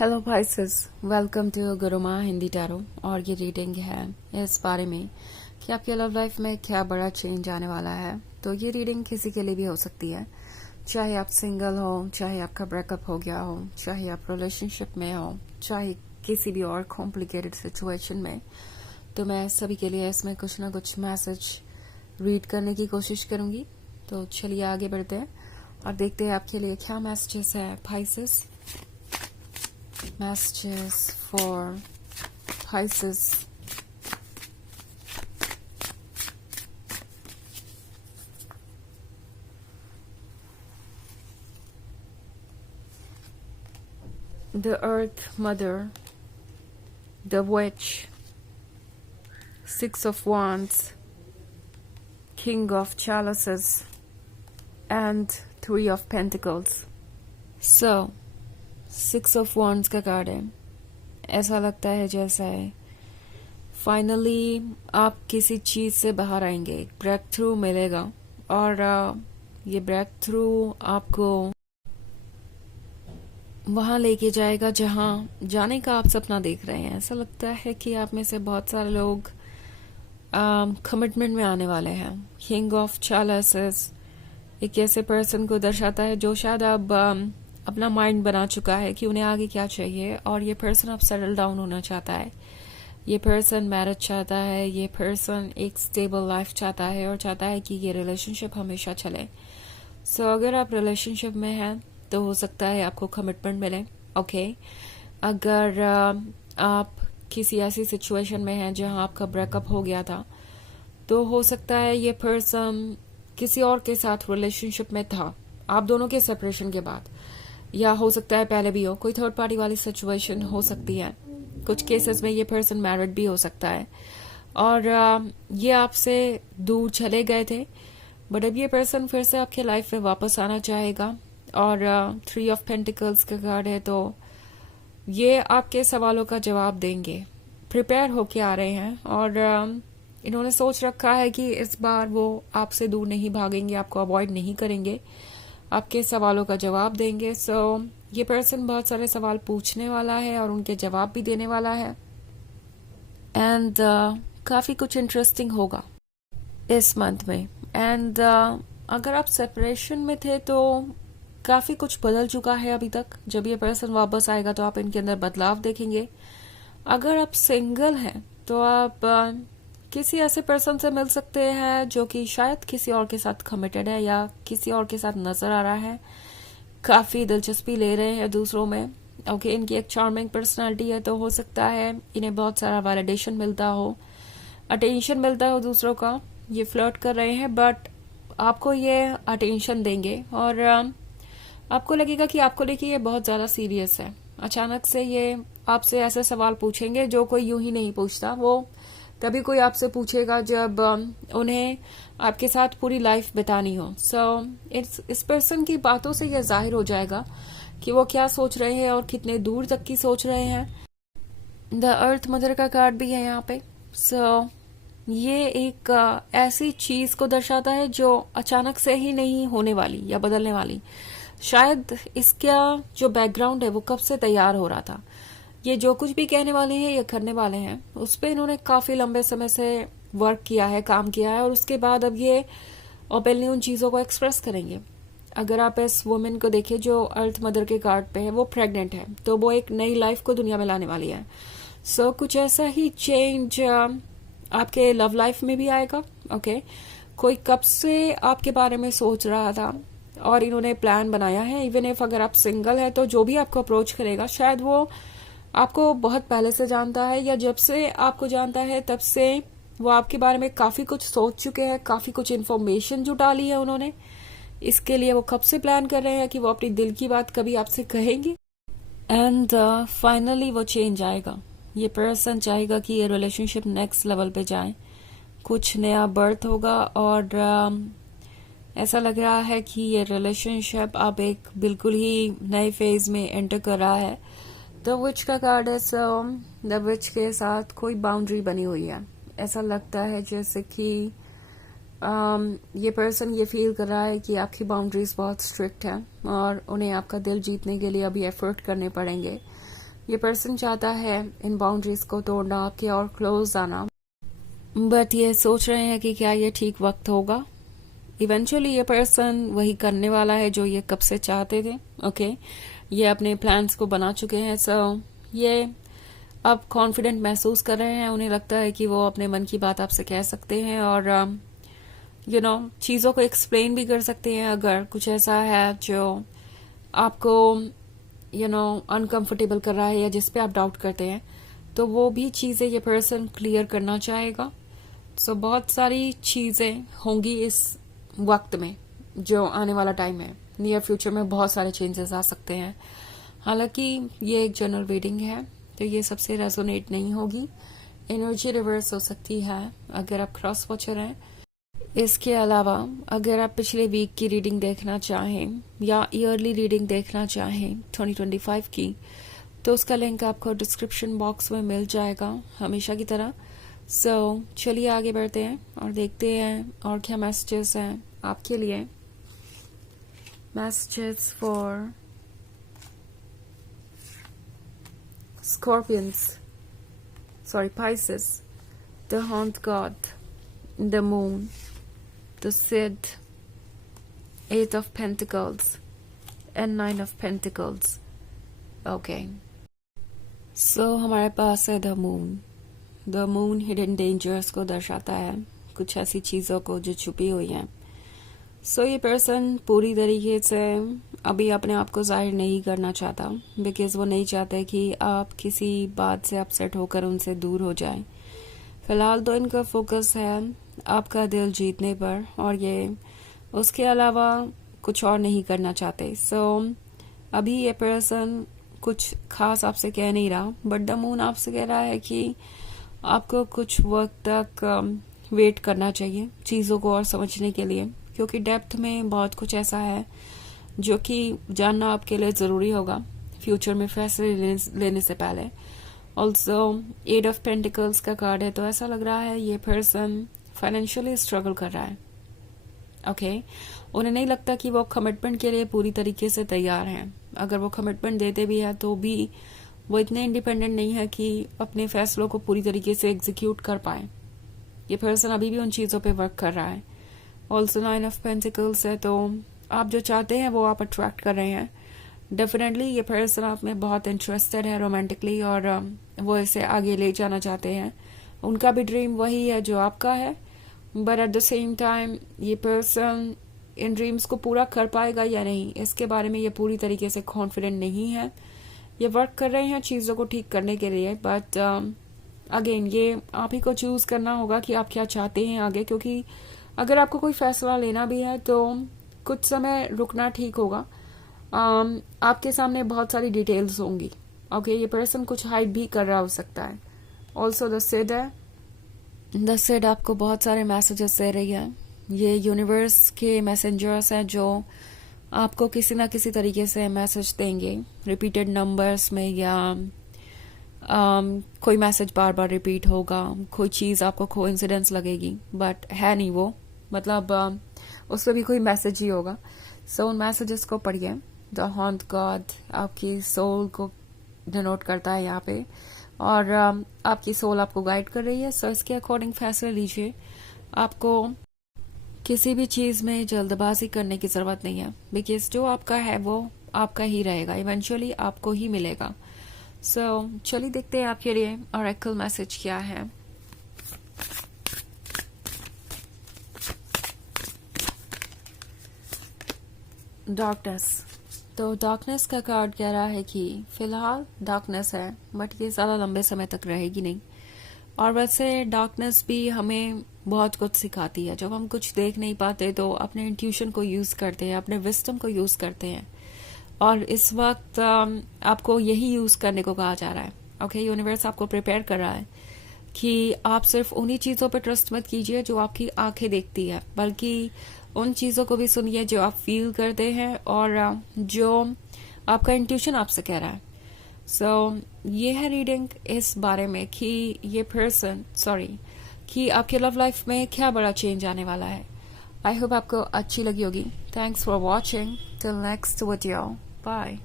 Hello भाइसेस, welcome to Guruma Hindi tarot. और ये रीडिंग है इस बारे में कि आपकी लव लाइफ में क्या बड़ा चेंज आने वाला है। तो ये रीडिंग किसी के लिए भी हो सकती है, चाहे आप सिंगल हो, चाहे आपका ब्रेकअप हो गया हो, चाहे आप रिलेशनशिप में हो, चाहे किसी भी और कॉम्प्लिकेटेड सिचुएशन में। तो मैं सभी के लिए इसमें कुछ ना कुछ मैसेज रीड करने की कोशिश करूंगी। तो चलिए आगे बढ़ते हैं और देखते हैं आपके लिए क्या मैसेजेस है। Pisces, messages for Pisces. The Earth Mother, the Witch, Six of Wands, King of Chalices, and Three of Pentacles. So, Six of Wands का कार्ड है। ऐसा लगता है जैसा है फाइनली आप किसी चीज से बाहर आएंगे, एक ब्रेक थ्रू मिलेगा और ये ब्रेक थ्रू आपको वहां लेके जाएगा जहां जाने का आप सपना देख रहे हैं। ऐसा लगता है कि आप में से बहुत सारे लोग कमिटमेंट में आने वाले हैं। किंग ऑफ चैलेसेस एक ऐसे पर्सन को दर्शाता है जो शायद अब अपना माइंड बना चुका है कि उन्हें आगे क्या चाहिए, और ये पर्सन अब सेटल डाउन होना चाहता है। ये पर्सन मैरिज चाहता है, ये पर्सन एक स्टेबल लाइफ चाहता है और चाहता है कि ये रिलेशनशिप हमेशा चले। सो अगर आप रिलेशनशिप में हैं तो हो सकता है आपको कमिटमेंट मिले। ओके, अगर आप किसी ऐसी सिचुएशन में हैं जहां आपका ब्रेकअप हो गया था तो हो सकता है ये पर्सन किसी और के साथ रिलेशनशिप में था आप दोनों के सेपरेशन के बाद, या हो सकता है पहले भी हो। कोई थर्ड पार्टी वाली सिचुएशन हो सकती है। कुछ केसेस में ये पर्सन मैरिड भी हो सकता है और ये आपसे दूर चले गए थे, बट अब ये पर्सन फिर से आपके लाइफ में वापस आना चाहेगा। और थ्री ऑफ पेंटिकल्स का कार्ड है, तो ये आपके सवालों का जवाब देंगे। प्रिपेयर होके आ रहे हैं और इन्होंने सोच रखा है कि इस बार वो आपसे दूर नहीं भागेंगे, आपको अवॉइड नहीं करेंगे, आपके सवालों का जवाब देंगे। सो ये पर्सन बहुत सारे सवाल पूछने वाला है और उनके जवाब भी देने वाला है। एंड काफी कुछ इंटरेस्टिंग होगा इस मंथ में। एंड अगर आप सेपरेशन में थे तो काफी कुछ बदल चुका है अभी तक। जब ये पर्सन वापस आएगा तो आप इनके अंदर बदलाव देखेंगे। अगर आप सिंगल हैं तो आप किसी ऐसे पर्सन से मिल सकते हैं जो कि शायद किसी और के साथ कमिटेड है या किसी और के साथ नजर आ रहा है, काफी दिलचस्पी ले रहे हैं दूसरों में। ओके, इनकी एक चार्मिंग पर्सनालिटी है, तो हो सकता है इन्हें बहुत सारा वैलिडेशन मिलता हो, अटेंशन मिलता हो दूसरों का। ये फ्लर्ट कर रहे हैं बट आपको ये अटेंशन देंगे और आपको लगेगा कि आपको लेके ये बहुत ज्यादा सीरियस है। अचानक से ये आपसे ऐसे सवाल पूछेंगे जो कोई यूं ही नहीं पूछता। वो तभी कोई आपसे पूछेगा जब उन्हें आपके साथ पूरी लाइफ बितानी हो। सो इस पर्सन की बातों से यह जाहिर हो जाएगा कि वो क्या सोच रहे हैं और कितने दूर तक की सोच रहे हैं। द अर्थ मदर का कार्ड भी है यहाँ पे। सो ये एक ऐसी चीज को दर्शाता है जो अचानक से ही नहीं होने वाली या बदलने वाली। शायद इसका जो बैकग्राउंड है वो कब से तैयार हो रहा था। ये जो कुछ भी कहने वाले हैं या करने वाले हैं उस पर इन्होंने काफी लंबे समय से वर्क किया है, काम किया है, और उसके बाद अब ये ओपनली उन चीजों को एक्सप्रेस करेंगे। अगर आप इस वुमेन को देखें जो अर्थ मदर के कार्ड पे है, वो प्रेग्नेंट है, तो वो एक नई लाइफ को दुनिया में लाने वाली है। सो कुछ ऐसा ही चेंज आपके लव लाइफ में भी आएगा। ओके, कोई कब से आपके बारे में सोच रहा था और इन्होंने प्लान बनाया है। इवन इफ अगर आप सिंगल है तो जो भी आपको अप्रोच करेगा शायद वो आपको बहुत पहले से जानता है, या जब से आपको जानता है तब से वो आपके बारे में काफी कुछ सोच चुके हैं, काफी कुछ इन्फॉर्मेशन जुटा ली है उन्होंने। इसके लिए वो कब से प्लान कर रहे हैं कि वो अपनी दिल की बात कभी आपसे कहेंगे। एंड फाइनली वो चेंज आएगा। ये पर्सन चाहेगा कि ये रिलेशनशिप नेक्स्ट लेवल पे जाए, कुछ नया बर्थ होगा और ऐसा लग रहा है कि ये रिलेशनशिप अब एक बिल्कुल ही नए फेज में एंटर कर रहा है। द विच का कार्ड है। सो द विच के साथ कोई बाउंड्री बनी हुई है। ऐसा लगता है जैसे कि ये पर्सन ये फील कर रहा है कि आपकी बाउंड्रीज बहुत स्ट्रिक्ट हैं और उन्हें आपका दिल जीतने के लिए अभी एफर्ट करने पड़ेंगे। ये पर्सन चाहता है इन बाउंड्रीज को तोड़ना, आपके और क्लोज आना, बट ये सोच रहे हैं कि क्या ये ठीक वक्त होगा। इवेंचुअली ये पर्सन वही करने वाला है जो ये कब से चाहते थे। ओके, ये अपने प्लान्स को बना चुके हैं। सो ये अब कॉन्फिडेंट महसूस कर रहे हैं। उन्हें लगता है कि वो अपने मन की बात आपसे कह सकते हैं और चीज़ों को एक्सप्लेन भी कर सकते हैं। अगर कुछ ऐसा है जो आपको अनकंफर्टेबल कर रहा है या जिस पे आप डाउट करते हैं, तो वो भी चीज़ें ये पर्सन क्लियर करना चाहेगा। सो बहुत सारी चीज़ें होंगी इस वक्त में, जो आने वाला टाइम है। नियर फ्यूचर में बहुत सारे चेंजेस आ सकते हैं। हालांकि ये एक जनरल रीडिंग है, तो ये सबसे रेजोनेट नहीं होगी। एनर्जी रिवर्स हो सकती है अगर आप क्रॉस वॉचर हैं। इसके अलावा अगर आप पिछले वीक की रीडिंग देखना चाहें या ईयरली रीडिंग देखना चाहें 2025 की, तो उसका लिंक आपको डिस्क्रिप्शन बॉक्स में मिल जाएगा हमेशा की तरह। सो चलिए आगे बढ़ते हैं और देखते हैं और क्या मैसेजेस हैं आपके लिए। Messages for Pisces, the Horned God, the Moon, the Sid, Eight of Pentacles, and Nine of Pentacles. Okay. So हमारे पास है the Moon. The Moon hidden dangers को दर्शाता है, कुछ ऐसी चीज़ों को जो छुपी हुई हैं। सो ये पर्सन पूरी तरीके से अभी अपने आप को जाहिर नहीं करना चाहता, बिकॉज वो नहीं चाहते कि आप किसी बात से अपसेट होकर उनसे दूर हो जाएं। फिलहाल तो इनका फोकस है आपका दिल जीतने पर, और ये उसके अलावा कुछ और नहीं करना चाहते। सो अभी ये पर्सन कुछ खास आपसे कह नहीं रहा, बट द मून आपसे कह रहा है कि आपको कुछ वक्त तक वेट करना चाहिए चीज़ों को और समझने के लिए, क्योंकि डेप्थ में बहुत कुछ ऐसा है जो कि जानना आपके लिए ज़रूरी होगा फ्यूचर में फैसले लेने से पहले। ऑल्सो एट ऑफ पेंटिकल्स का कार्ड है, तो ऐसा लग रहा है ये पर्सन फाइनेंशियली स्ट्रगल कर रहा है। ओके, उन्हें नहीं लगता कि वो कमिटमेंट के लिए पूरी तरीके से तैयार हैं। अगर वो कमिटमेंट देते भी है तो भी वो इतने इंडिपेंडेंट नहीं है कि अपने फैसलों को पूरी तरीके से एग्जीक्यूट कर पाए। ये पर्सन अभी भी उन चीज़ों पे वर्क कर रहा है। ऑल्सो नाइन ऑफ पेंटिकल्स है, तो आप जो चाहते हैं वो आप अट्रैक्ट कर रहे हैं। डेफिनेटली ये पर्सन आप में बहुत इंटरेस्टेड है रोमांटिकली, और वो इसे आगे ले जाना चाहते हैं। उनका भी ड्रीम वही है जो आपका है, but at the same time ये पर्सन इन ड्रीम्स को पूरा कर पाएगा या नहीं, इसके बारे में ये पूरी तरीके से कॉन्फिडेंट नहीं है। ये वर्क कर रहे हैं चीज़ों को ठीक करने के लिए, बट अगेन ये आप ही को चूज करना होगा कि आप क्या चाहते हैं आगे, क्योंकि अगर आपको कोई फैसला लेना भी है तो कुछ समय रुकना ठीक होगा। आपके सामने बहुत सारी डिटेल्स होंगी। ओके, ये पर्सन कुछ हाइड भी कर रहा हो सकता है। ऑल्सो द सिड है, द सिड आपको बहुत सारे मैसेजेस दे रही है। ये यूनिवर्स के मैसेंजर्स हैं जो आपको किसी ना किसी तरीके से मैसेज देंगे रिपीटेड नंबर्स में, या कोई मैसेज बार बार रिपीट होगा, कोई चीज़ आपको कोइंसिडेंस लगेगी बट है नहीं वो, मतलब उसमें भी कोई मैसेज ही होगा। सो उन मैसेजेस को पढ़िए। द हॉन्ट गॉड आपकी सोल को डिनोट करता है यहाँ पे, और आपकी सोल आपको गाइड कर रही है। सो इसके अकॉर्डिंग फैसला लीजिए। आपको किसी भी चीज़ में जल्दबाजी करने की ज़रूरत नहीं है, बिकॉज जो आपका है वो आपका ही रहेगा, इवेंचुअली आपको ही मिलेगा। सो चलिए देखते हैं आपके लिए ऑरेकल मैसेज क्या है। डार्कनेस, तो डार्कनेस का कार्ड कह रहा है कि फिलहाल डार्कनेस है, बट ये ज़्यादा लंबे समय तक रहेगी नहीं। और वैसे डार्कनेस भी हमें बहुत कुछ सिखाती है। जब हम कुछ देख नहीं पाते तो अपने इंट्यूशन को यूज़ करते हैं, अपने विस्डम को यूज़ करते हैं, और इस वक्त आपको यही यूज़ करने को कहा जा रहा है। ओके, यूनिवर्स आपको प्रिपेयर कर रहा है कि आप सिर्फ उन्हीं चीज़ों पर ट्रस्ट मत कीजिए जो आपकी आंखें देखती है, बल्कि उन चीज़ों को भी सुनिए जो आप फील करते हैं और जो आपका इंट्यूशन आपसे कह रहा है। सो ये है रीडिंग इस बारे में कि ये पर्सन कि आपके लव लाइफ में क्या बड़ा चेंज आने वाला है। आई होप आपको अच्छी लगी होगी। Thanks for watching. Till next video, bye.